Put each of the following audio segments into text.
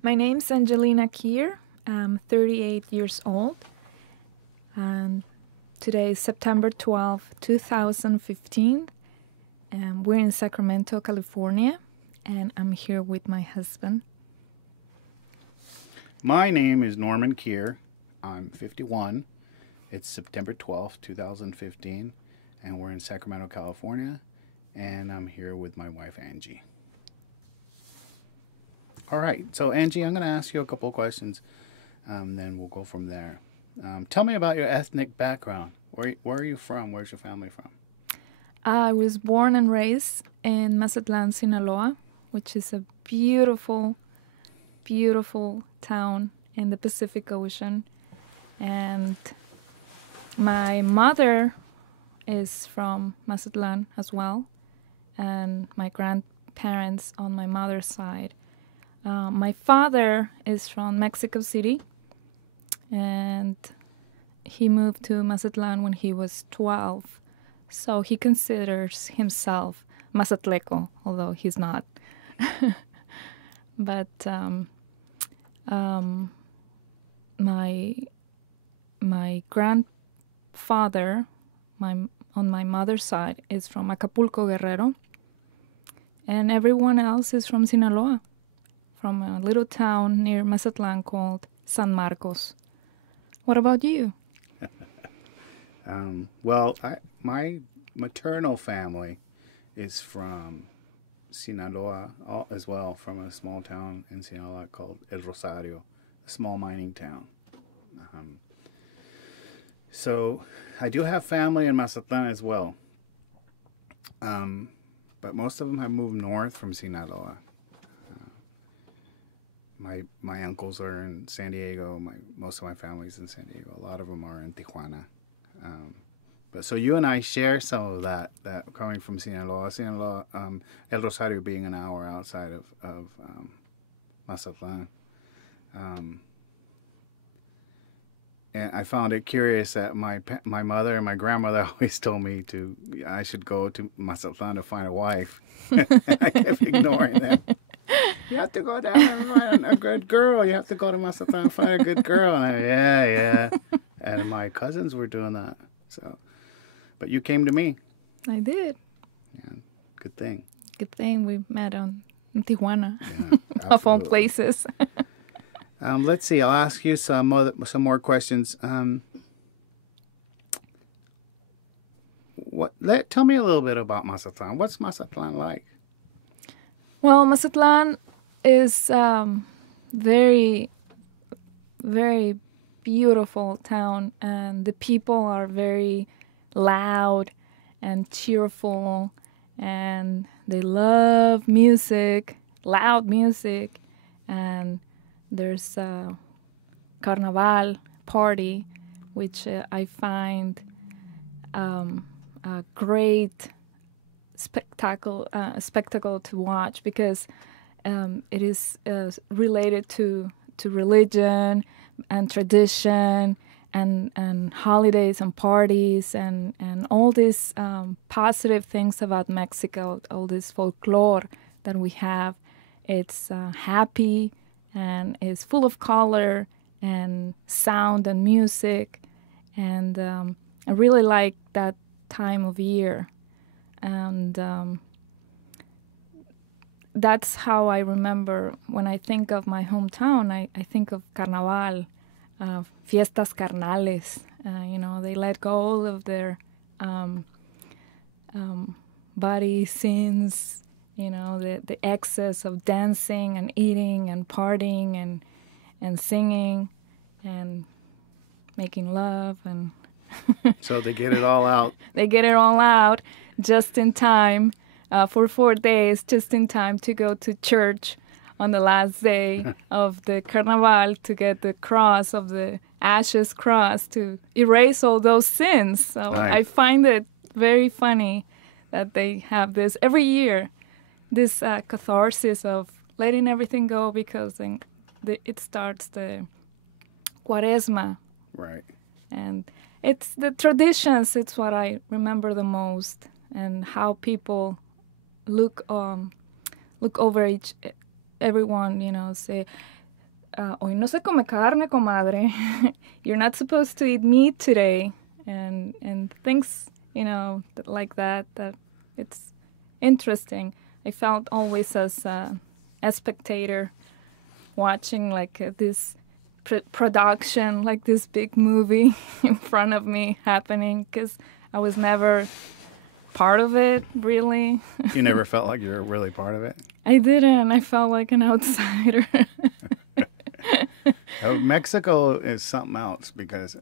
My name's Angelina Kier. I'm 38 years old, and today is September 12, 2015. And we're in Sacramento, California, and I'm here with my husband. My name is Norman Kier. I'm 51. It's September 12th, 2015, and we're in Sacramento, California, and I'm here with my wife, Angie. All right, so Angie, I'm going to ask you a couple of questions, then we'll go from there. Tell me about your ethnic background. Where are you from? Where's your family from? I was born and raised in Mazatlan, Sinaloa, which is a beautiful, beautiful town in the Pacific Ocean. And my mother is from Mazatlan as well, and my grandparents on my mother's side. My father is from Mexico City, and he moved to Mazatlan when he was 12. So he considers himself Mazatleco, although he's not. But my grandfather, on my mother's side, is from Acapulco, Guerrero, and everyone else is from Sinaloa, from a little town near Mazatlan called San Marcos. What about you? My maternal family is from Sinaloa as well, from a small town in Sinaloa called El Rosario, a small mining town. So I do have family in Mazatlan as well, but most of them have moved north from Sinaloa. My uncles are in San Diego. Most of my family's in San Diego. A lot of them are in Tijuana. But so you and I share some of that coming from Sinaloa. El Rosario being an hour outside of Mazatlan. And I found it curious that my mother and my grandmother always told me I should go to Mazatlan to find a wife. I kept ignoring them. You have to go down and find a good girl. You have to go to Mazatlan and find a good girl. And yeah. And my cousins were doing that. So, but you came to me. I did. Yeah, good thing. Good thing we met in Tijuana, Yeah, of all places. Let's see. I'll ask you some more questions. Tell me a little bit about Mazatlan. What's Mazatlan like? Well, Mazatlan is very, very beautiful town, and the people are very loud and cheerful, and they love music, loud music, and there's a carnaval party, which I find a great spectacle to watch, because it is related to religion and tradition and holidays and parties and all these positive things about Mexico, all this folklore that we have. It's happy and is full of color and sound and music, and I really like that time of year. And that's how I remember when I think of my hometown. I think of Carnaval, fiestas carnales. They let go of their body sins, the excess of dancing and eating and partying and singing and making love. And so they get it all out. They get it all out just in time for 4 days, just in time to go to church on the last day of the Carnaval to get the cross of the ashes cross to erase all those sins. So Right. I find it very funny that they have this every year, this catharsis of letting everything go, because then it starts the Quaresma. Right. And it's the traditions, it's what I remember the most, and how people look over everyone, say, hoy no se come carne, comadre. You're not supposed to eat meat today. And things, like that it's interesting. I felt always as a spectator watching like this production, like this big movie in front of me happening, because I was never part of it, really. You never felt like you were really part of it? I didn't. I felt like an outsider. Mexico is something else because,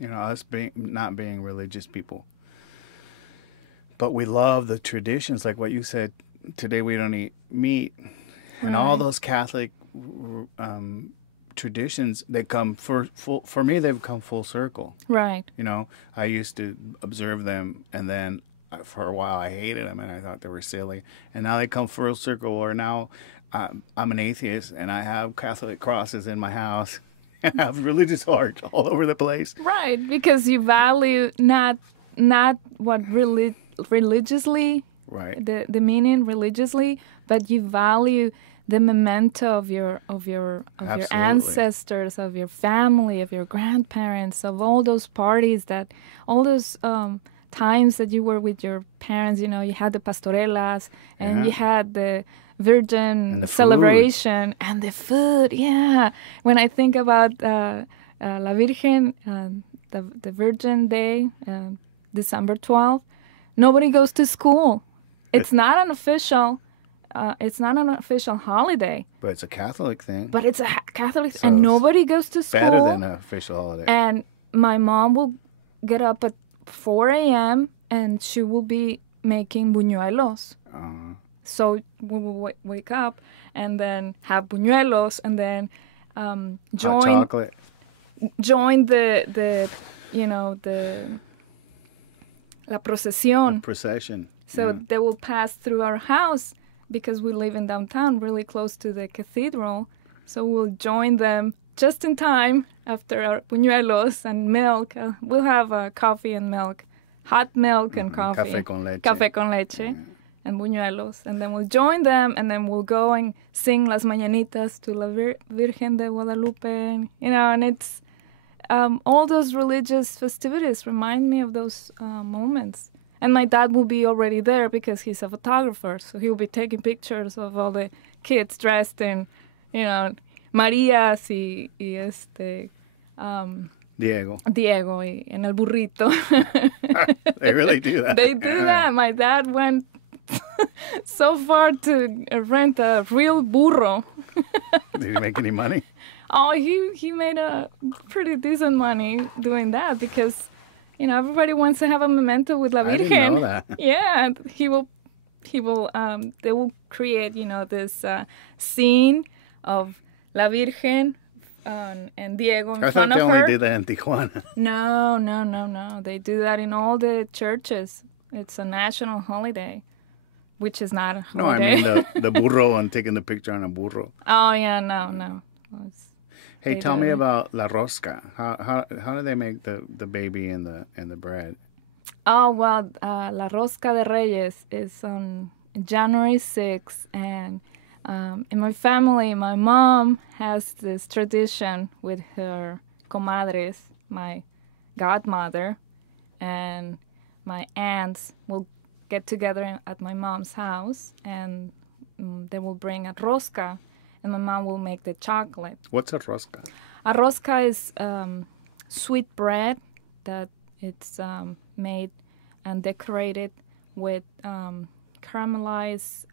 us not being religious people, but we love the traditions, like what you said. Today we don't eat meat, and all those Catholic traditions, they come for me. They've come full circle. Right. I used to observe them, and then for a while I hated them, and I thought they were silly. And now they come full circle. Or now I'm an atheist, and I have Catholic crosses in my house. I have religious art all over the place. Right, because you value not what religiously, right, the meaning religiously, but you value the memento of your ancestors, of your family, of your grandparents, of all those parties, all those times that you were with your parents. You had the pastorelas, and you had the Virgin and the celebration food. And the food. Yeah, when I think about La Virgen, the Virgin Day, December 12th, nobody goes to school. It's not an official. It's not an official holiday. But it's a Catholic thing. But it's a Catholic, so and nobody goes to school. Better than an official holiday. And my mom will get up at 4 a.m. and she will be making buñuelos. So we will wake up and then have buñuelos, and then hot chocolate. Join the la procesión. The procession. So they will pass through our house, because we live in downtown, really close to the cathedral. So we'll join them just in time after our buñuelos and milk. We'll have coffee and milk, hot milk and coffee. Café con leche. Café con leche and buñuelos. And then we'll join them, and then we'll go and sing Las Mañanitas to La Virgen de Guadalupe. And it's all those religious festivities remind me of those moments. And my dad will be already there because he's a photographer, so he'll be taking pictures of all the kids dressed in, Marías y Diego y en el burrito. They really do that. They do that. My dad went so far to rent a real burro. Did he make any money? Oh, he made a pretty decent money doing that, because everybody wants to have a memento with La Virgen. I didn't know that. Yeah, they will create, this scene of La Virgen and Diego in front of her. I thought they only did that in Tijuana. No. They do that in all the churches. It's a national holiday, which is not a holiday. No, I mean the burro and taking the picture on a burro. Oh, yeah, no. Hey, tell me about La Rosca. How do they make the baby and the bread? Oh, well, La Rosca de Reyes is on January 6th, and in my family, my mom has this tradition with her comadres, my godmother, and my aunts will get together at my mom's house, and they will bring a rosca, and my mom will make the chocolate. What's a rosca? A rosca is sweet bread that it's made and decorated with caramelized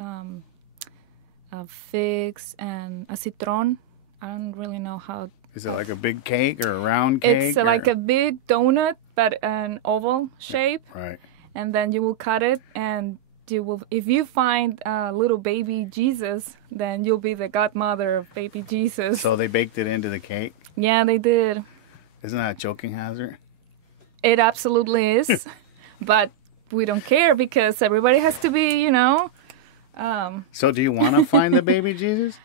figs and a citron. I don't really know how. Is it like a big cake or a round cake? It's like a big donut, but an oval shape. Right. And then you will cut it, and you will. If you find a little baby Jesus, then you'll be the godmother of baby Jesus. So they baked it into the cake? Yeah, they did. Isn't that a choking hazard? It absolutely is. But we don't care, because everybody has to be, So do you want to find the baby Jesus?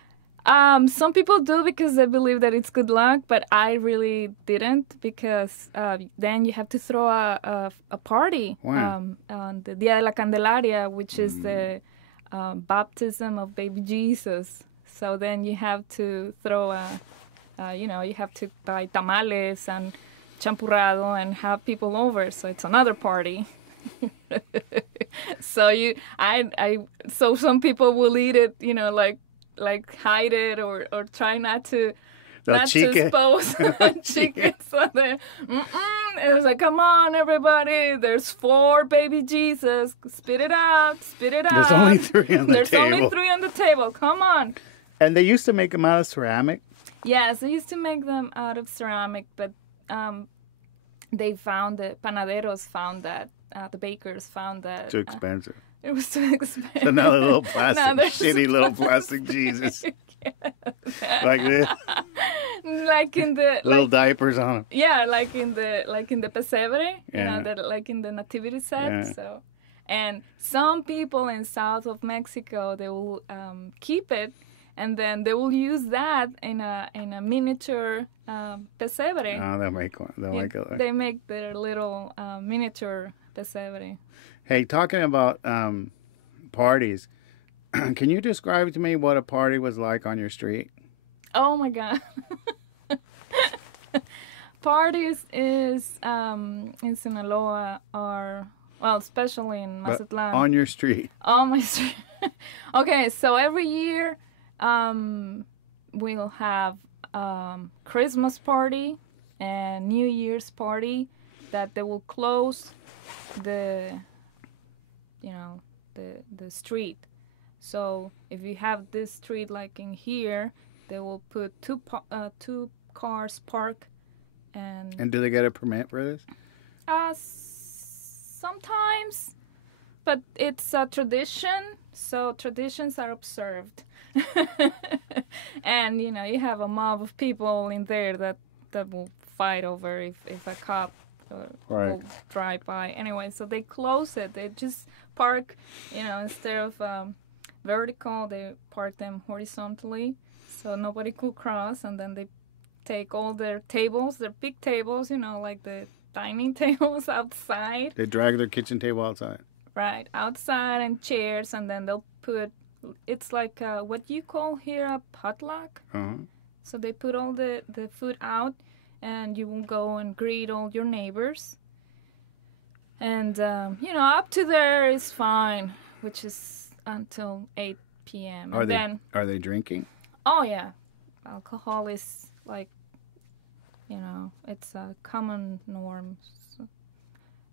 Some people do, because they believe that it's good luck, but I really didn't, because then you have to throw a party on the Dia de la Candelaria, which is the baptism of baby Jesus. So then you have to throw you have to buy tamales and champurrado and have people over. So it's another party. So so some people will eat it, like hide it or try not to expose chicken. So then, it was like, come on, everybody. There's 4 baby Jesus. Spit it out. There's only 3 on the There's table. only 3 on the table. Come on. And they used to make them out of ceramic? Yes, they used to make them out of ceramic, but they found that, panaderos found that, the bakers found that. Too expensive. It was too expensive. So now the little plastic, Now there's shitty little plastic Jesus. Like this. Like in the Little diapers on them. yeah, like in the pesebre, Yeah. like in the nativity set. Yeah. So, and some people in south of Mexico, they will keep it, and then they will use that in a miniature pesebre. Oh, they'll make one. They'll make it. They make their little miniature pesebre. Hey, talking about parties, can you describe to me what a party was like on your street? Oh my God. Parties is in Sinaloa are, well, especially in But Mazatlan. on your street. Oh my street. Okay, so every year we'll have Christmas party and New Year's party that they will close the the street. So if you have this street like in here, they will put two cars park and And do they get a permit for this? sometimes, but it's a tradition, so traditions are observed. And you have a mob of people in there that will fight over if a cop Right. will drive by. Anyway, so they close it. They just park, instead of vertical, they park them horizontally, so nobody could cross. And then they take all their tables, their big tables, like the dining tables outside. They drag their kitchen table outside. Right, outside, and chairs, and then they'll put, it's like what you call here a potluck. Uh-huh. So they put all the food out, and you will go and greet all your neighbors. And, up to there is fine, which is until 8 p.m. Are they drinking? Oh, yeah. Alcohol is like, it's a common norm. So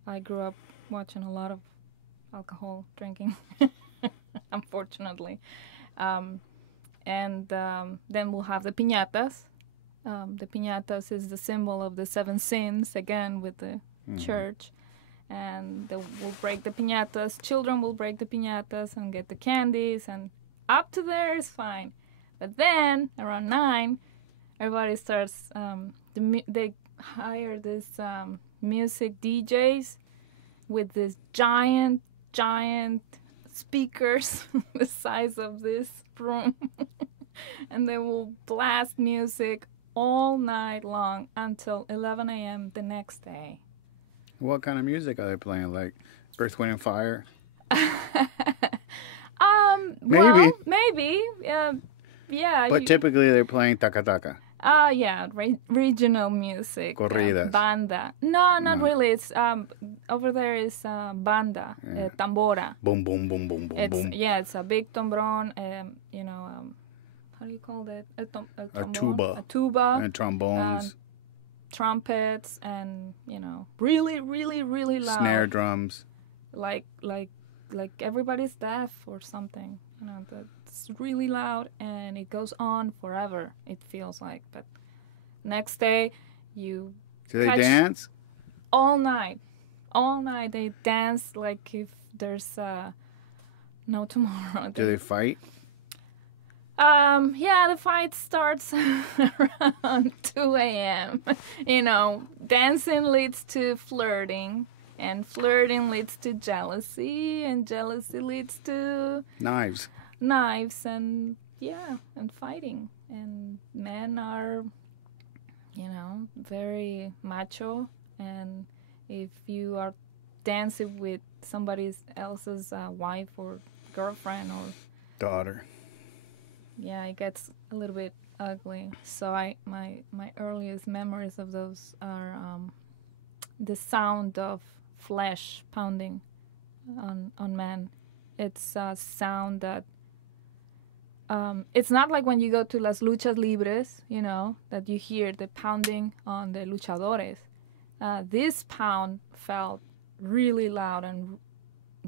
I grew up watching a lot of alcohol drinking, unfortunately. And then we'll have the piñatas. The piñatas is the symbol of the 7 sins, again, with the church. And they will break the piñatas. Children will break the piñatas and get the candies. And up to there is fine. But then, around 9, everybody starts, they hire this music DJs with this giant speakers the size of this room. And they will blast music all night long until 11 a.m. the next day. What kind of music are they playing? Like Earth, Wind, and Fire? Well, maybe. Yeah. But typically they're playing taka-taka. Yeah, regional music. Corridas. Banda. No, not No. really. It's over there is banda, tambora. Boom, boom, boom, boom, boom, boom. Yeah, it's a big tambron. How do you call that? A tuba. A tuba. And trombones. Trumpets, and really, really, really loud. Snare drums. Like everybody's deaf or something. That's really loud, and it goes on forever. It feels like, but next day Do they dance? all night. All night they dance like if there's no tomorrow. Do they fight? Yeah, the fight starts around 2 a.m. Dancing leads to flirting, and flirting leads to jealousy, and jealousy leads to Knives. and fighting. And men are, very macho, and if you are dancing with somebody else's wife or girlfriend or Daughter. yeah, it gets a little bit ugly. So my earliest memories of those are the sound of flesh pounding on man. It's a sound that it's not like when you go to las luchas libres, that you hear the pounding on the luchadores. This pound felt really loud and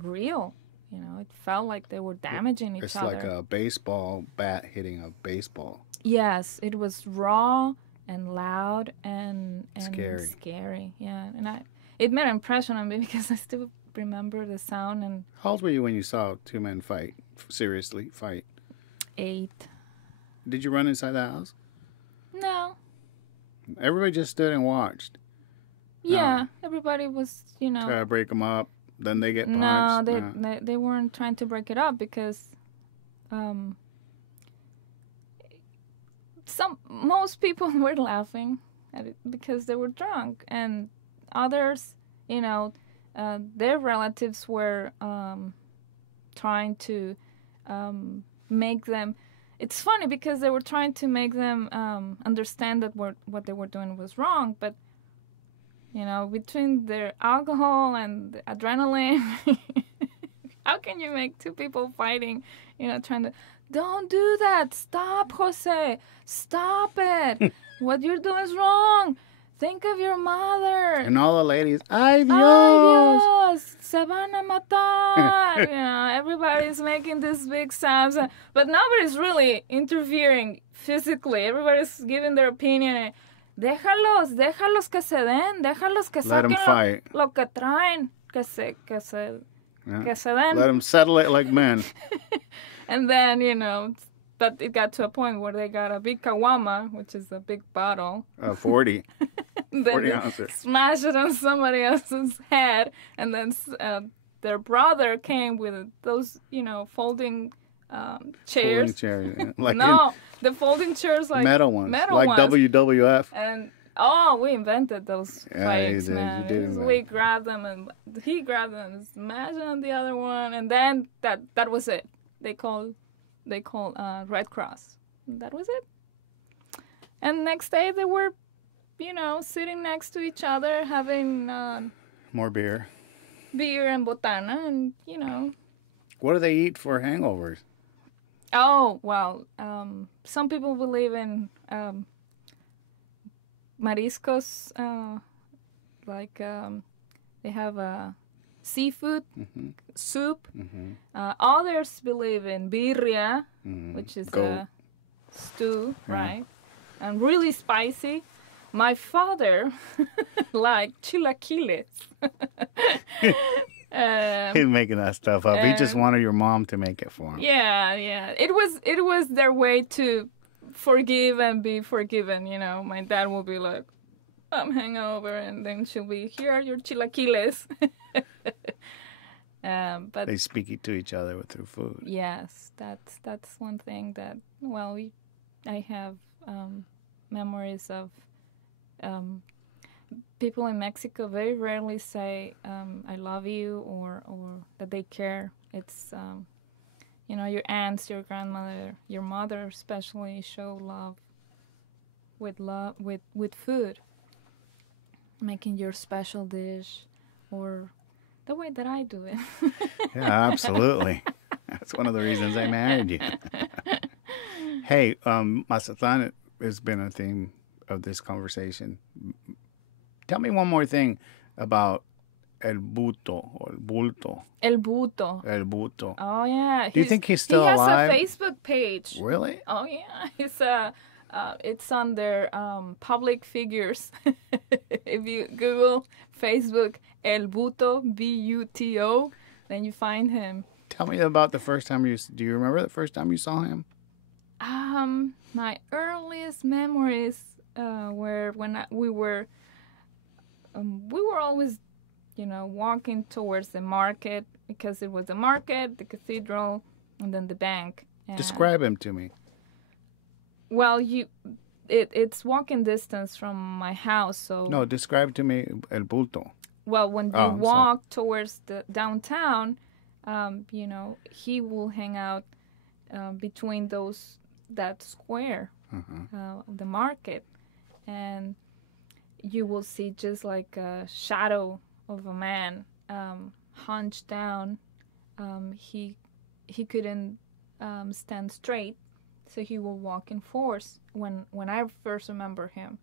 real. It felt like they were damaging each other. It's like a baseball bat hitting a baseball. Yes, it was raw and loud and scary. Yeah, and it made an impression on me because I still remember the sound. And how old were you when you saw two men fight? Seriously, fight? 8. Did you run inside the house? No. Everybody just stood and watched. Yeah, everybody was, try to break them up. Then they get punched. No, they weren't trying to break it up because most people were laughing at it because they were drunk, and others, their relatives were trying to make them. It's funny because they were trying to make them understand that what they were doing was wrong, but between their alcohol and the adrenaline, how can you make two people fighting? Trying to, don't do that. Stop, Jose. Stop it. What you're doing is wrong. Think of your mother. And all the ladies, ay Dios. Ay Dios, se van a matar. Everybody's making these big sounds, but nobody's really interfering physically. Everybody's giving their opinion. Déjalos que se den, déjalos que saquen lo que traen, que se den. Let them settle it like men. And then, but it got to a point where they got a big kawama, which is a big bottle. 40. Then 40 ounces. Smash it on somebody else's head, and then their brother came with those, folding chairs. Folding chairs, yeah. Like the folding chairs, like metal ones, like ones. WWF. And we invented those fights, man. We grabbed them, and he grabbed them, and smashed on the other one, and then that was it. They called Red Cross. That was it. And next day they were, sitting next to each other having more beer and botana, and What do they eat for hangovers? Oh, well, some people believe in mariscos, they have seafood soup. Others believe in birria, which is a stew, right? And really spicy. My father liked chilaquiles. He's making that stuff up. He just wanted your mom to make it for him. Yeah. It was their way to forgive and be forgiven. My dad will be like, I'm hungover, and then she'll be, here are your chilaquiles. But they speak to each other through food. Yes, that's one thing that I have memories of. People in Mexico very rarely say I love you or that they care. It's your aunts, your grandmother, your mother especially show love with food, making your special dish or the way that I do it. Yeah, absolutely. That's one of the reasons I married you. Hey, Mazatlan has been a theme of this conversation. Tell me one more thing about El Buto or El Bulto. El Buto. El Buto. Oh, yeah. Do you think he's still alive? He has a Facebook page. Really? Oh, yeah. It's on their public figures. If you Google Facebook El Buto, B-U-T-O, then you find him. Tell me about the first time do you remember the first time you saw him? My earliest memories were when we were always, walking towards the market because it was the market, the cathedral, and then the bank. And describe him to me. Well, it's walking distance from my house, so... No, describe to me El Bulto. Well, when you walk towards the downtown, he will hang out between those that square, Uh-huh. the market, and you will see just like a shadow of a man, hunched down. He couldn't stand straight, so he will walk in force. When I first remember him,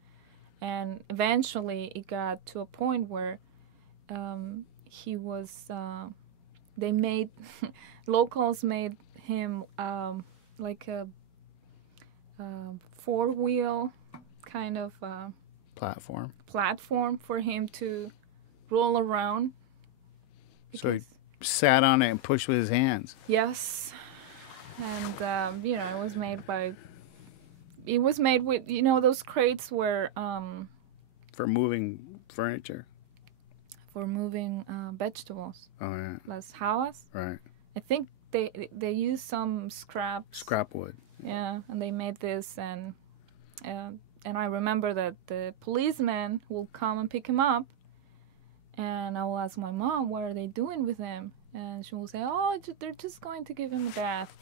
and eventually it got to a point where he was. They made locals made him like a, four-wheel kind of Platform. platform for him to roll around. So he Because- sat on it and pushed with his hands. Yes, and it was made by. It was made with those crates where For moving furniture. for moving vegetables, Oh yeah, las habas. right. I think they used some scraps. Scrap wood. Yeah, and they made this, and I remember that the policeman will come and pick him up, and I will ask my mom, what are they doing with him? And she will say, oh, they're just going to give him a bath.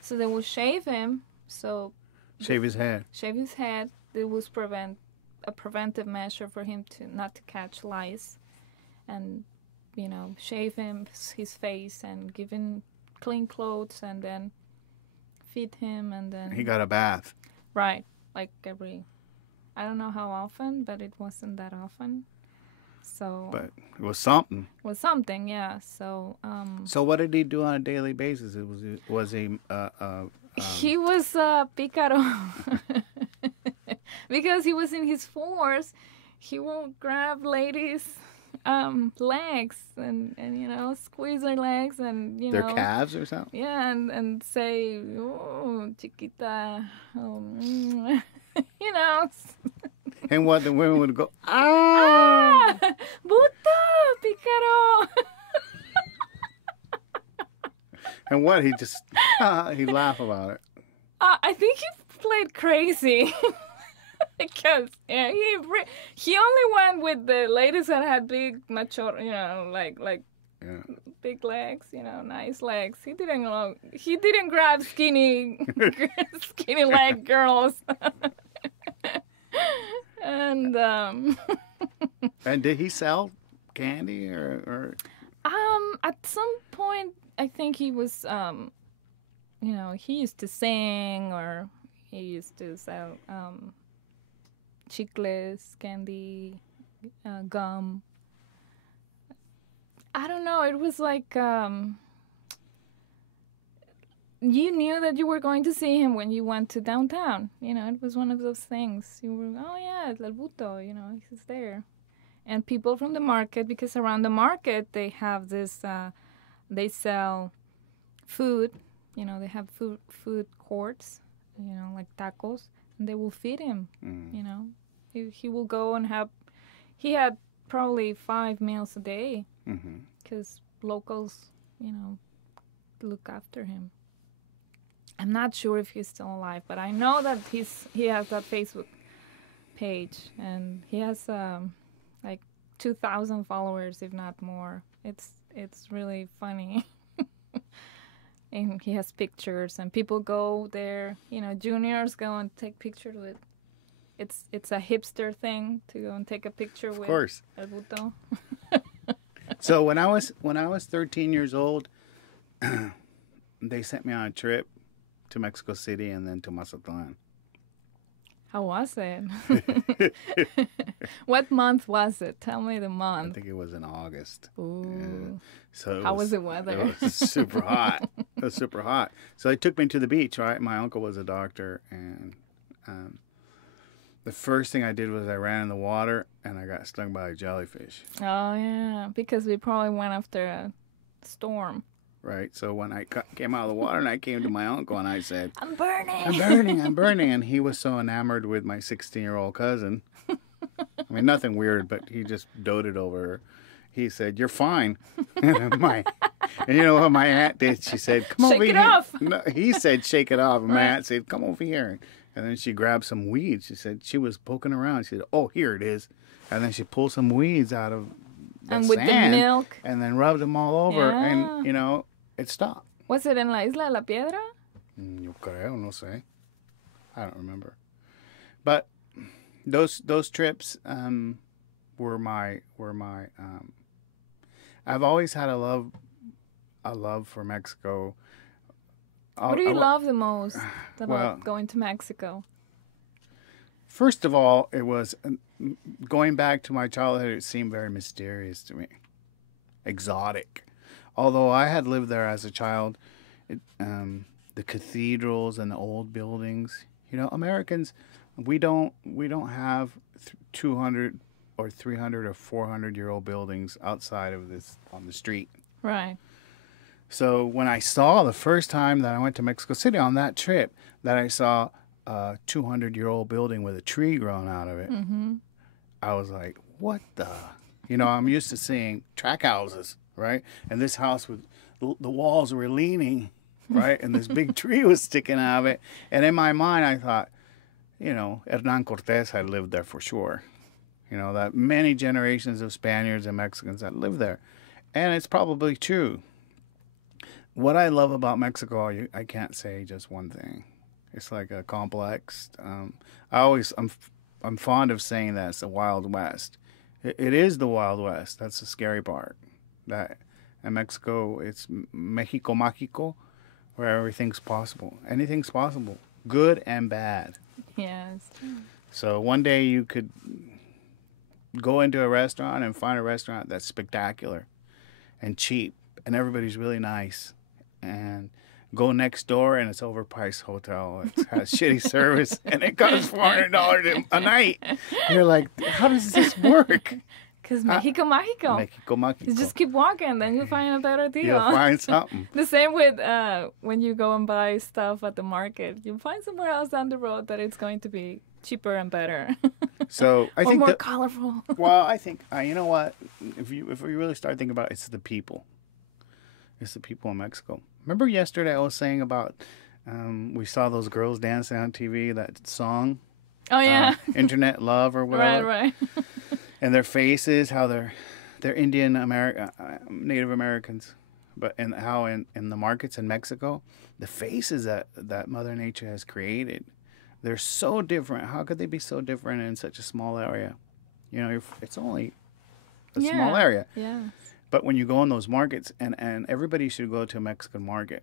So they will shave him, so Shave his head. shave his head. It was a preventive measure for him not to catch lice, and shave his face and give him clean clothes, and then feed him, and then He got a bath. right, like I don't know how often, but it wasn't that often. So But it was something. it was something, yeah. So So what did he do on a daily basis? Was he he was pícaro because he was in his force. He will grab ladies' legs and squeeze their legs and their calves or something? yeah, and say, oh, chiquita, And what the women would go, ah! ah, puto, pícaro. And what he just he'd laugh about it. I think he played crazy because he only went with the ladies that had big macho, like Yeah. big legs, nice legs. He didn't grab skinny leg girls. And And did he sell candy or at some point I think he was he used to sing, or he used to sell chicles, candy, gum. I don't know. It was like you knew that you were going to see him when you went to downtown. It was one of those things. You were, oh yeah, El Buto, he's there. And people from the market, because around the market they have this, they sell food. They have food courts, like tacos, and they will feed him. He will go and he had probably 5 meals a day because locals, look after him. I'm not sure if he's still alive, but I know that he has that Facebook page, and he has like 2,000 followers, if not more. It's really funny. And he has pictures, and people go there. Juniors go and take pictures with. It's a hipster thing to go and take a picture with. Of course. El Buto. So when I was 13 years old, they sent me on a trip to Mexico City and then to Mazatlan. How was it? What month was it? Tell me the I month. think it was in August. Ooh. Yeah. So How was the weather? It was super hot. It was super hot. So they took me to the beach, right? My uncle was a doctor, and the first thing I did was I ran in the water, and I got stung by a jellyfish. Oh yeah, because we probably went after a storm. Right? So when I came out of the water and I came to my uncle and I said, I'm burning. I'm burning, I'm burning. And he was so enamored with my 16-year-old cousin. I mean, nothing weird, but he just doted over her. He said, you're fine. And you know what my aunt did? She said, come Shake over it here. off. No, he said, shake it off. And my Right. aunt said, come over here. And then she grabbed some weeds. She said, she was poking around. She said, oh, here it is. And then she pulled some weeds out of the And with the sand milk. and then rubbed them all over. Yeah. And, it stopped. Was it in La Isla de la Piedra? Yo creo, no sé. I don't remember. But those trips were my I've always had a love for Mexico. What do you love the most about Well, going to Mexico? first of all, it was going back to my childhood. It seemed very mysterious to me, exotic. Although I had lived there as a child, the cathedrals and the old buildings. You know, Americans, we don't have 200 or 300 or 400-year-old buildings outside of this on the street. Right. So when I saw the first time that I went to Mexico City on that trip, that I saw a 200-year-old building with a tree growing out of it, I was like, what the? You know, I'm used to seeing track houses, right? And this house with the walls were leaning, right? And this big tree was sticking out of it. And in my mind, I thought, you know, Hernan Cortés had lived there for sure. You know, that many generations of Spaniards and Mexicans had lived there. And it's probably true. What I love about Mexico, I can't say just one thing. It's like a complex. I'm fond of saying that it's the Wild West. It is the Wild West. That's the scary part. That in Mexico, it's Mexico Mágico, where everything's possible. Anything's possible, good and bad. Yes. So one day you could go into a restaurant and find a restaurant that's spectacular and cheap, and everybody's really nice. And go next door and it's overpriced hotel. It has shitty service and it costs $400 a night. And you're like, how does this work? Because Mexico Mágico. Mexico Mágico. You just keep walking, then you'll find a better deal. You'll find something. The same with when you go and buy stuff at the market. You find somewhere else down the road that it's going to be cheaper and better. So I or think more colorful. Well, I think you know what? If we really start thinking about it, it's the people. It's the people in Mexico. Remember yesterday I was saying about we saw those girls dancing on TV, that song. Oh yeah. Internet Love or whatever. Right. And their faces, how they're Indian Native Americans, and how in the markets in Mexico, the faces that Mother Nature has created, they're so different. How could they be so different in such a small area? You know, it's only a small area. Yeah. But when you go in those markets, and everybody should go to a Mexican market.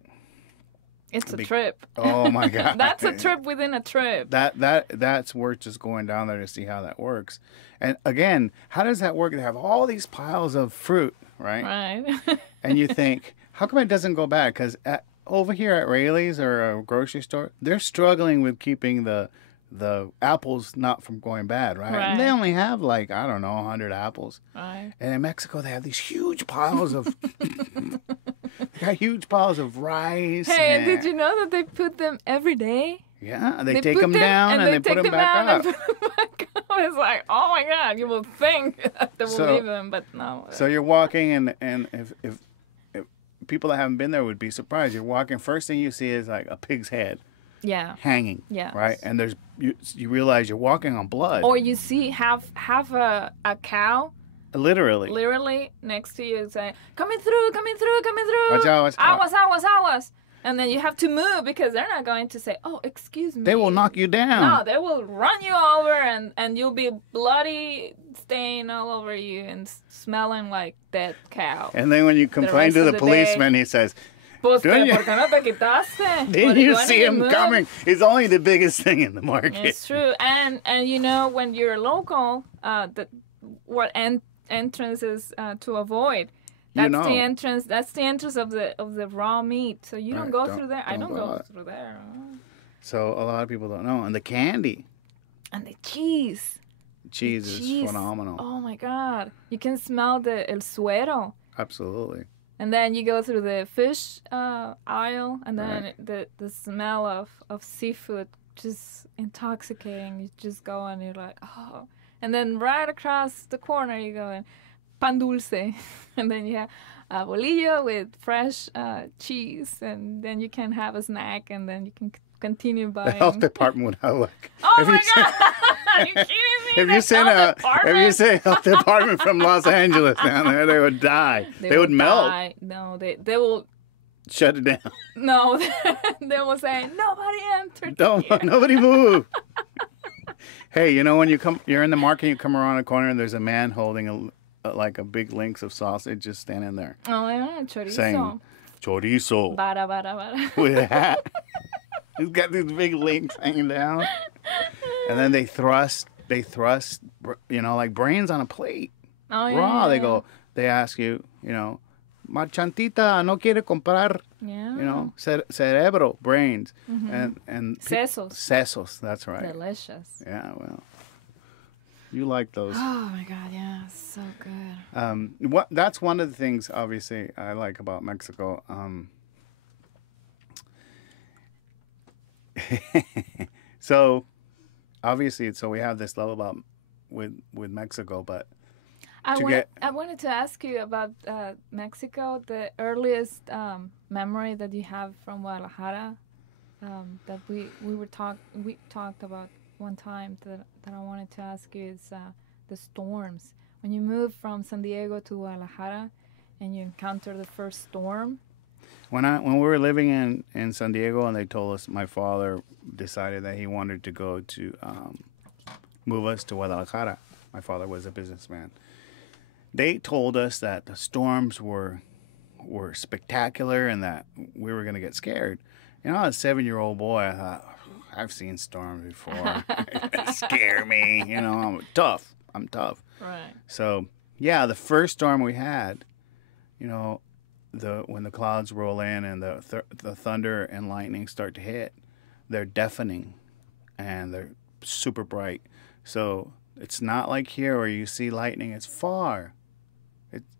It's a trip. Oh my God. That's a trip within a trip. That's worth just going down there to see how that works. And again, how does that work? They have all these piles of fruit, right? Right. And you think, how come it doesn't go bad? Because over here at Rayleigh's or a grocery store, they're struggling with keeping the apples not from going bad, right? And they only have 100 apples. Right. And in Mexico, they have these huge piles of they got huge piles of rice. Hey, did you know that they put them every day? Yeah, they take them down and they put them back up. It's like, oh my God, you will think that they will leave them, but no. So you're walking, and if people that haven't been there would be surprised. You're walking, first thing you see is like a pig's head. Yeah. Hanging. Yeah. Right? And you realize you're walking on blood. Or you see have a cow. Literally next to you saying, coming through. Watch out. Aguas. And then you have to move because they're not going to say, oh, excuse me. They will knock you down. No, they will run you over and you'll be bloody, stain all over you and smelling like dead cow. And then when you complain to the policeman, he says, Didn't you see him coming? He's only the biggest thing in the market. It's true. And you know, when you're local, what entrances to avoid. That's the entrance. That's the entrance of the raw meat. So you don't go through there. I don't go through there. So a lot of people don't know. And the candy. And the cheese. Cheese is phenomenal. Oh my God! You can smell el suero. Absolutely. And then you go through the fish aisle, and then the smell of seafood just intoxicating. You just go and you're like, oh. And then right across the corner you go in pan dulce, and then you have a bolillo with fresh cheese, and then you can have a snack, and then you can continue buying. The health department would have like. Oh my God! Are you kidding me? If you send health department from Los Angeles down there, they would die. They would melt. No, they will. shut it down. No, they will say nobody entered Don't here. nobody move. Hey, you know when you're in the market, you come around a corner, and there's a man holding like a big links of sausage just standing there Oh, yeah, chorizo. saying chorizo Bara, bara, bara. with a hat. He's got these big links hanging down, and then they thrust, like brains on a plate. Oh, yeah. Raw. They ask you, Marchantita, no quiere comprar, Yeah. cerebro, brains, and Sesos. sesos. That's right. Delicious. Yeah, well, you like those. Oh my God, yeah, so good. That's one of the things, obviously, I like about Mexico. So, obviously, we have this love about with Mexico, but I wanted to ask you about Mexico. The earliest memory that you have from Guadalajara that we talked about one time that I wanted to ask you is the storms. When you moved from San Diego to Guadalajara and you encountered the first storm. When we were living in San Diego, and they told us, my father decided that he wanted to go to move us to Guadalajara. My father was a businessman. They told us that the storms were spectacular and that we were going to get scared. As a 7-year-old boy, I thought, I've seen storms before. They scare me. I'm tough. Right. So, yeah, the first storm we had, when the clouds roll in and the thunder and lightning start to hit, they're deafening and they're super bright. So it's not like here where you see lightning. It's far.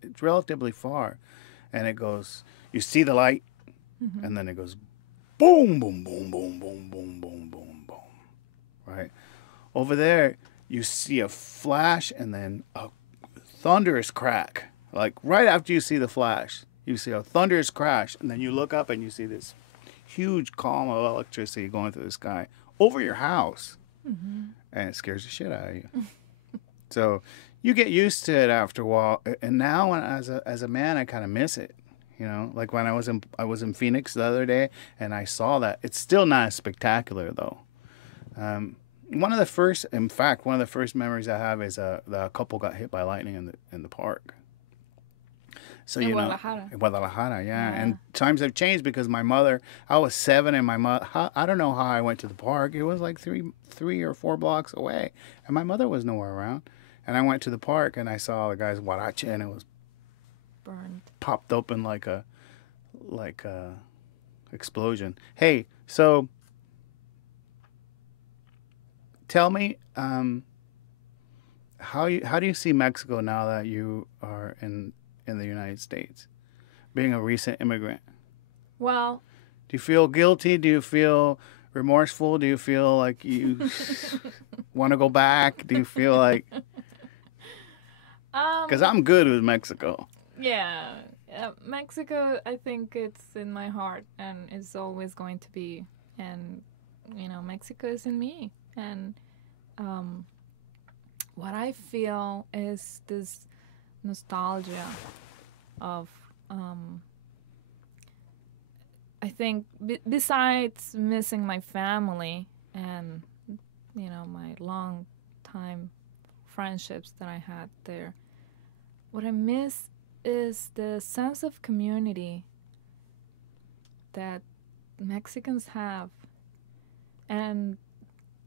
It's relatively far. And it goes, you see the light, and then it goes boom, boom, boom, boom, boom, boom, boom, boom, boom. Right? Over there, you see a flash and then a thunderous crack. Like right after you see the flash, you see a thunderous crash, and then you look up and you see this huge column of electricity going through the sky over your house. And it scares the shit out of you. So you get used to it after a while. And now, as a man, I kind of miss it. Like when I was in Phoenix the other day, and I saw that. It's still not as spectacular though. One of the first memories I have is the couple got hit by lightning in the park. So in Guadalajara. Guadalajara, yeah. And times have changed because I was 7, and my mother, I don't know how I went to the park. It was like 3 or 4 blocks away, and my mother was nowhere around. And I went to the park, and I saw the guy's huarache, and it was Burned. popped open like a explosion. Hey, so tell me, how do you see Mexico now that you are in the United States, being a recent immigrant? Well, do you feel guilty? Do you feel remorseful? Do you feel like you want to go back? Do you feel like... Because I'm good with Mexico. Yeah. Mexico, I think it's in my heart and it's always going to be. And, Mexico is in me. And what I feel is this nostalgia of I think besides missing my family and my long time friendships that I had there, what I miss is the sense of community that Mexicans have. And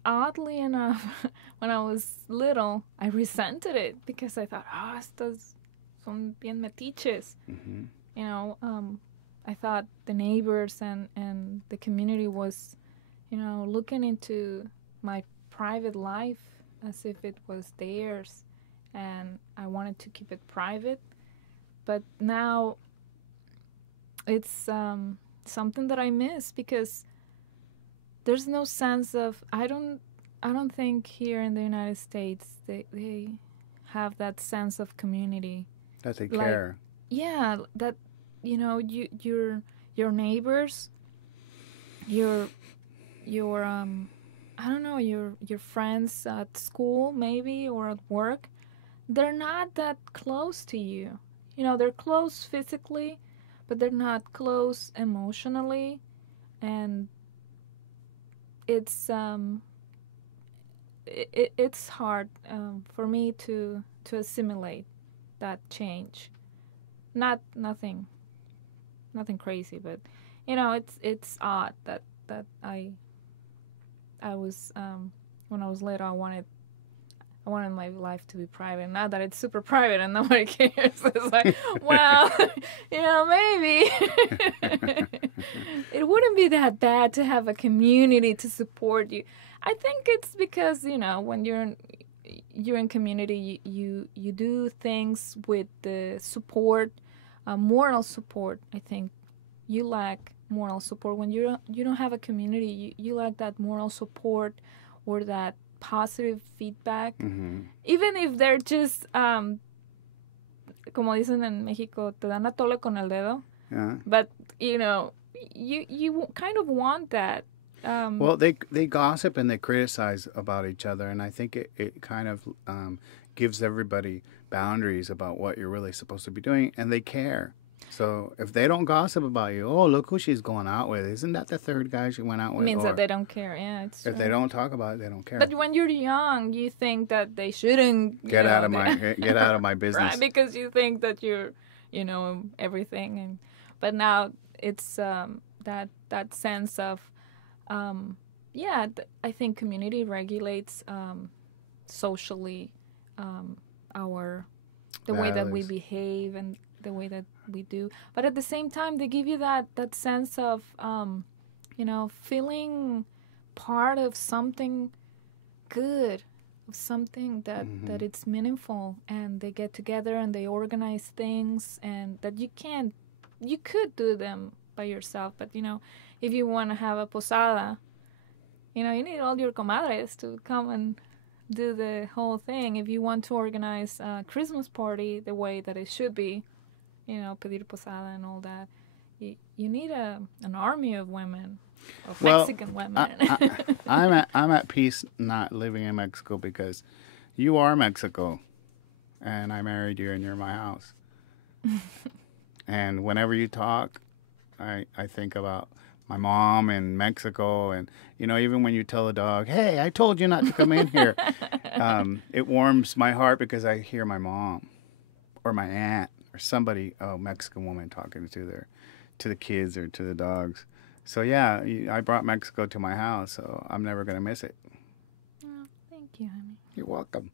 oddly enough, when I was little, I resented it because I thought, estos son bien metiches. I thought the neighbors and the community was, looking into my private life as if it was theirs, and I wanted to keep it private. But now it's something that I miss because there's no sense of I don't think here in the United States they have that sense of community. That they care. Yeah, that your neighbors, your I don't know, your friends at school maybe or at work, they're not that close to you. They're close physically, but they're not close emotionally, and it's it's hard for me to assimilate that change. Not nothing crazy, but it's odd that I was when I was little I wanted my life to be private. Now that it's super private and nobody cares, it's like, well, maybe it wouldn't be that bad to have a community to support you. I think it's because when you're in community, you do things with the support, moral support. I think you lack moral support when you don't have a community. You lack that moral support or that positive feedback, even if they're just como dicen en México, te dan a tole con el dedo. Yeah. But you kind of want that. Well, they gossip and they criticize about each other, and I think it kind of gives everybody boundaries about what you're really supposed to be doing, and they care. So if they don't gossip about you, oh, look who she's going out with. Isn't that the third guy she went out with? It means that they don't care. Yeah, it's if true. they don't talk about it, they don't care. But when you're young, you think that they shouldn't Get out of my business. Right, because you think that you're, everything. But now it's that sense of, I think community regulates socially the way that we behave and the way that we do. But at the same time, they give you that sense of, feeling part of something good, of something that it's meaningful, and they get together and they organize things, and that you could do them by yourself, but if you want to have a posada, you need all your comadres to come and do the whole thing. If you want to organize a Christmas party the way that it should be, pedir posada and all that, you need an army of women, of Mexican women. I'm at peace not living in Mexico because you are Mexico, and I married you, and you're my house. And whenever you talk, I think about my mom in Mexico, and even when you tell a dog, "Hey, I told you not to come in here," it warms my heart because I hear my mom or my aunt or somebody, Mexican woman talking to the kids or to the dogs. So yeah, I brought Mexico to my house, so I'm never gonna miss it. Oh, thank you, honey. You're welcome.